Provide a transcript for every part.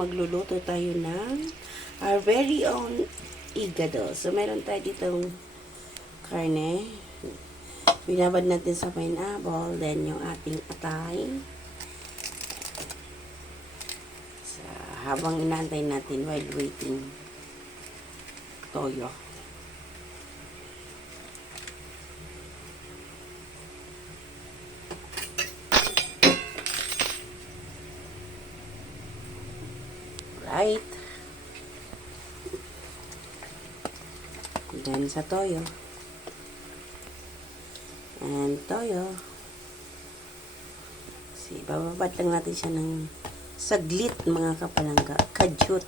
magluluto tayo ng our very own igado. So, meron tayo ditong karne. Binabad natin sa pineapple. Then, yung ating atay. So, habang inaantay natin while waiting, toyo. Right. Then sa toyo. And toyo. Bababad lang natin siya ng saglit, mga kapalangga. Kadyut.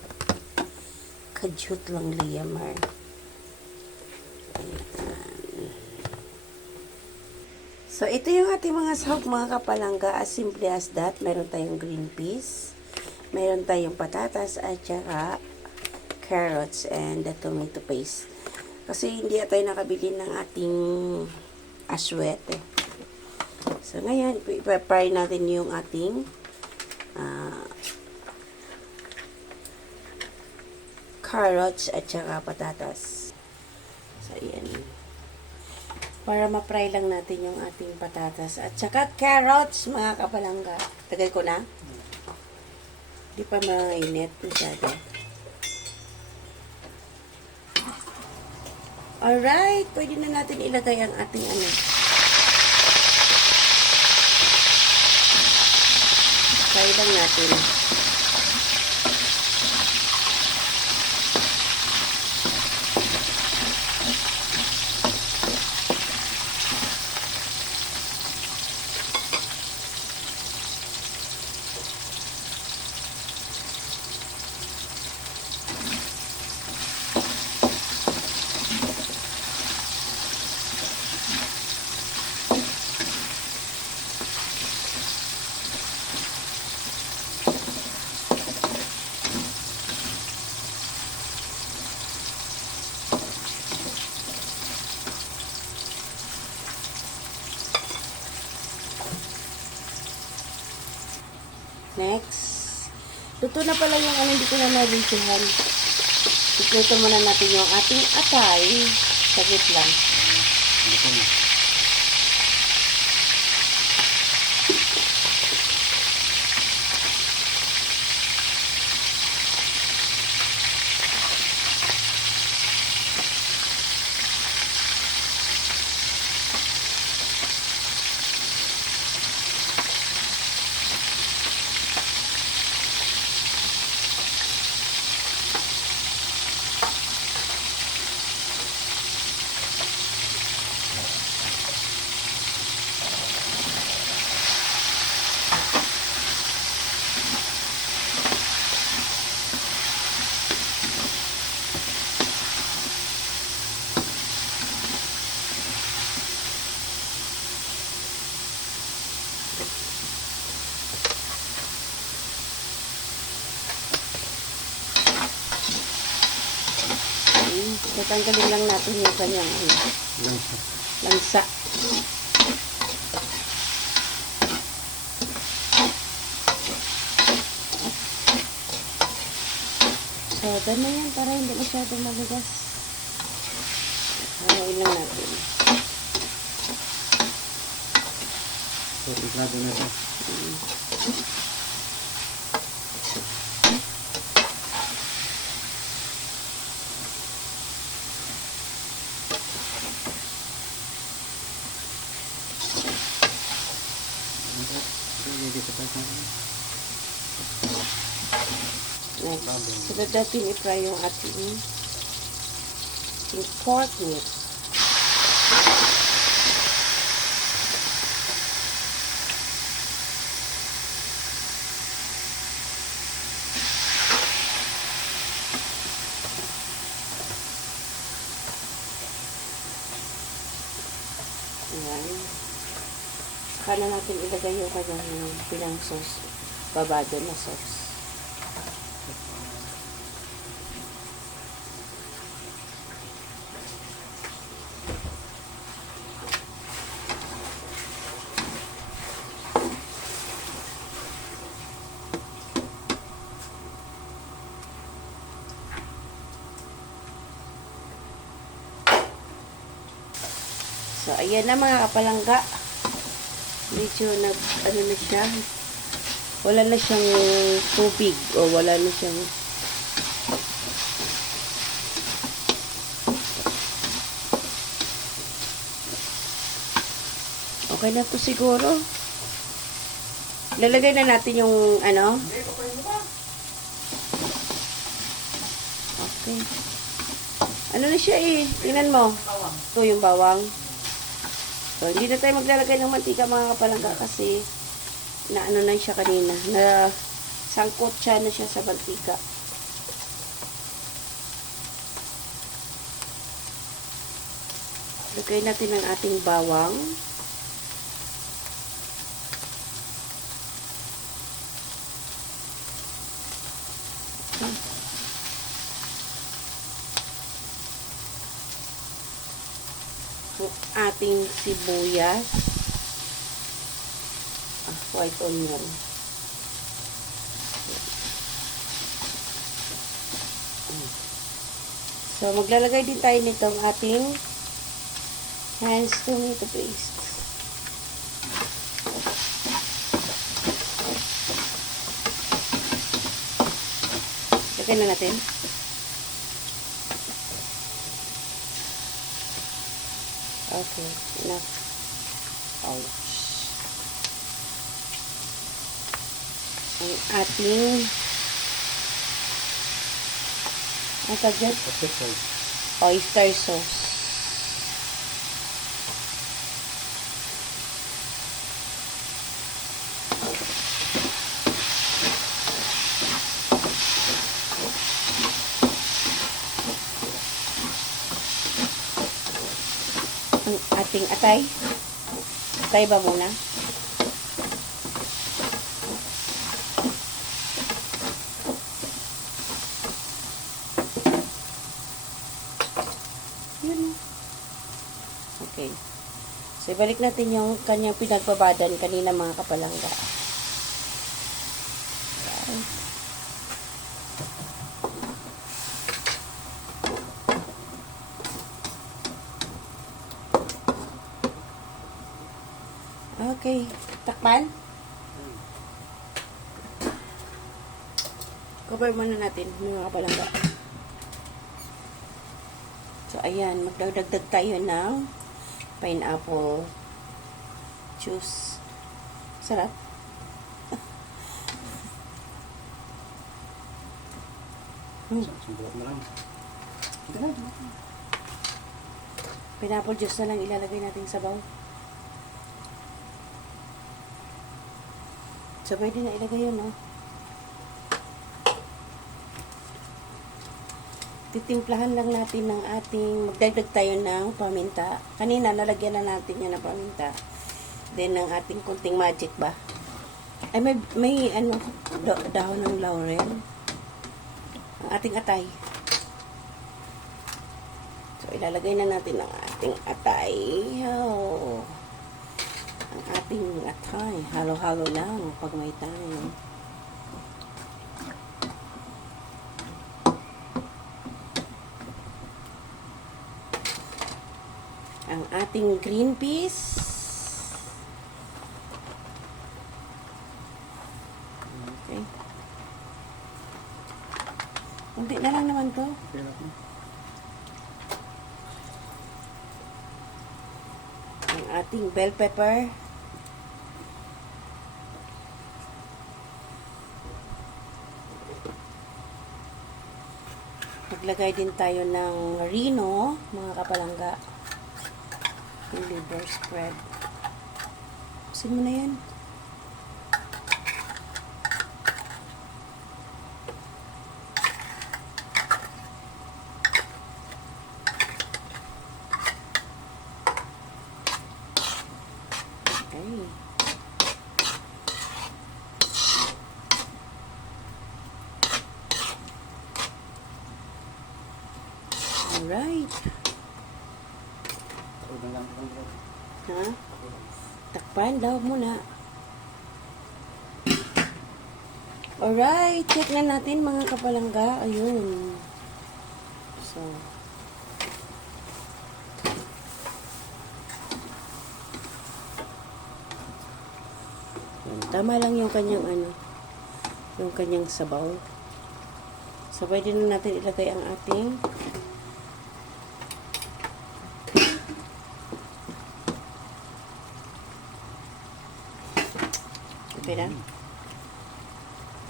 Kadyut lang, Liamar. So, ito yung ating mga sahog, mga kapalangga. As simple as that. Meron tayong green peas. Meron tayong patatas at saka carrots and the tomato paste. Kasi hindi tayo nakabili ng ating aswete. So, ngayon, i-fry natin yung ating carrots at saka patatas. So, ayan. Para ma-fry lang natin yung ating patatas at saka carrots, mga kapalangga. Tagay ko na. Di pa mainit masyado. Alright, pwede na natin ilagay ang ating fry lang natin. Next. Luto na pala yung hindi ko na nabitihan. Ipluto muna natin yung ating atay. Saglit lang. Luto na. Tatanggalin lang natin yung kanyang lansa. So, dan na yan para hindi masyadong malugas. Haluin lang natin. So, iklado na ito. Next, sunod natin i-fry yung ating pork meat. Ayan. Saka na natin ilagay yung kanyang pinang sauce, babado na sauce. So, ayan na mga kapalangga. Medyo ano na siya. Wala na siyang tubig o wala na siyang okay na to siguro. Lalagay na natin yung ano. Okay. Ano na siya eh. Tingnan mo. Ito yung bawang. So, hindi na tayo maglalagay ng mantika mga kapalangga kasi na ano na siya kanina. Na sangkot siya na siya sa mantika. Lagay natin ang ating bawang. Ating sibuyas, white onion. So, maglalagay din tayo nitong ating Heinz tomato paste. Lagyan na natin. Okay, enough. Ouch. Ang ating ano tawag dyan? Oyster sauce. Ang ating atay. Atay ba muna? Yun. Okay. So, ibalik natin yung kanyang pinagbabadan kanina mga kapalangga. Ayan. Okay. Takpan. Cover muna natin mga kapalangga. So, ayan. Magdagdag tayo ng pineapple juice. Sarap. Pineapple juice na lang ilalagay natin sa bowl. So, pwede na ilagay yun, no? Titimplahan lang natin ng ating, magdagdag tayo ng paminta. Kanina, nalagyan na natin yan ng paminta. Then, ng ating kunting magic ba? Ay, may ano, dahon ng laurel. Ang ating atay. So, ilalagay na natin ang ating atay. Oh. Ang ating atay. Halo-halo lang pag may time. Ang ating green peas. Okay. Kunti na lang naman to. Ang ating bell pepper. Maglagay din tayo ng rino, mga kapalangga. Yung liver spread. Pusin mo na yan. Okay. Alright. Ha? Takpan daw muna. Alright. Check na natin mga kapalangga. Ayun. So. Tama lang yung kanyang yung kanyang sabaw. So, pwede na natin ilagay ang ating okay na?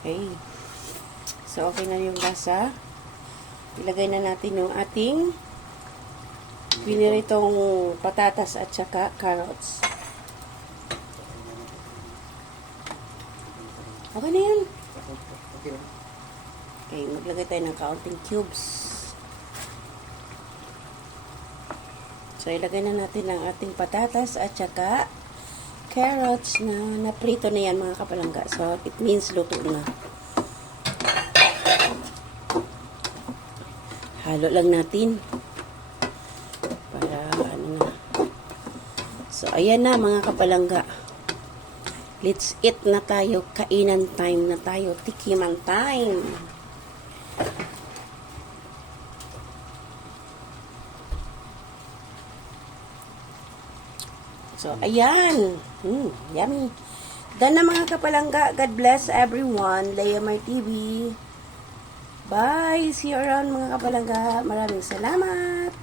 Okay. So, okay na yung lasa. Ilagay na natin yung ating piniritong patatas at saka carrots. Okay na yan. Okay, maglagay tayo ng kaunting cubes. So, ilagay na natin ang ating patatas at saka carrots na naprito na yan mga kapalangga. So, it means luto na. Halo lang natin. Para ano na. So, ayan na mga kapalangga. Let's eat na tayo. Kainan time na tayo. Tikiman time. So, ayan. Yummy. Done na mga kapalangga. God bless everyone. Leia My TV. Bye. See you around mga kapalangga. Maraming salamat.